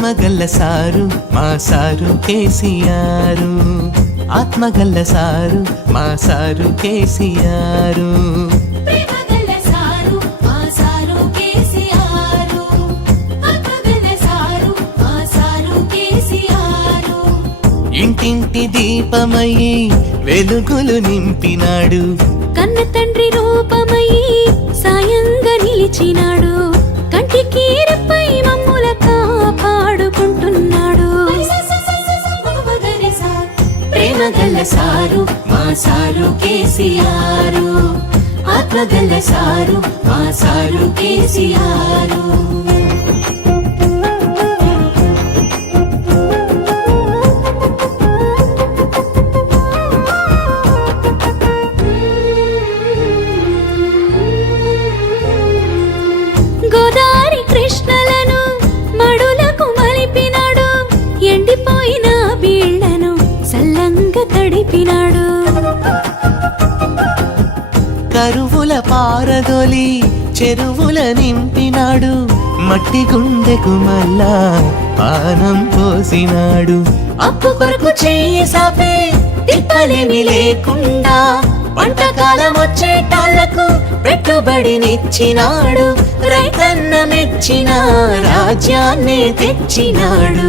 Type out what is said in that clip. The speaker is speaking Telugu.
ప్రేమగల్ల సారు మా సారు కేసీఆర్, ఆత్మగల్ల సారు మా సారు కేసీఆర్. ఇంటింటి దీపమయ్యి వెలుగులు నింపినాడు, కన్న తండ్రి రూపమయ్యి సాయంగా నిలిచినాడు, కంటికి రెప్పై మమ్ముల కాపాడుకుంటున్నాడు. ప్రేమగల్ల సారు మా సారు కేసీఆర్, ఆత్మగల్ల సారు మా సారు కేసీఆర్. గోదారి కృష్ణలను మడులకు మలిపినాడు, ఎండిపోయిన బీళ్లను సల్లంగా తడిపినాడు. కరువుల పారదొలి చెరువుల నింపినాడు, మట్టి గుండెకు మళ్ళా పానం పోసినాడు. అప్పు కొరకు చెయ్యి సాపే తిప్పలేమి లేకుండా వంటకాలం వచ్చేటాళ్లకు పెట్టుబడినిచ్చినాడు, రైతన్న మెచ్చిన రాజ్యాన్ని తెచ్చినాడు.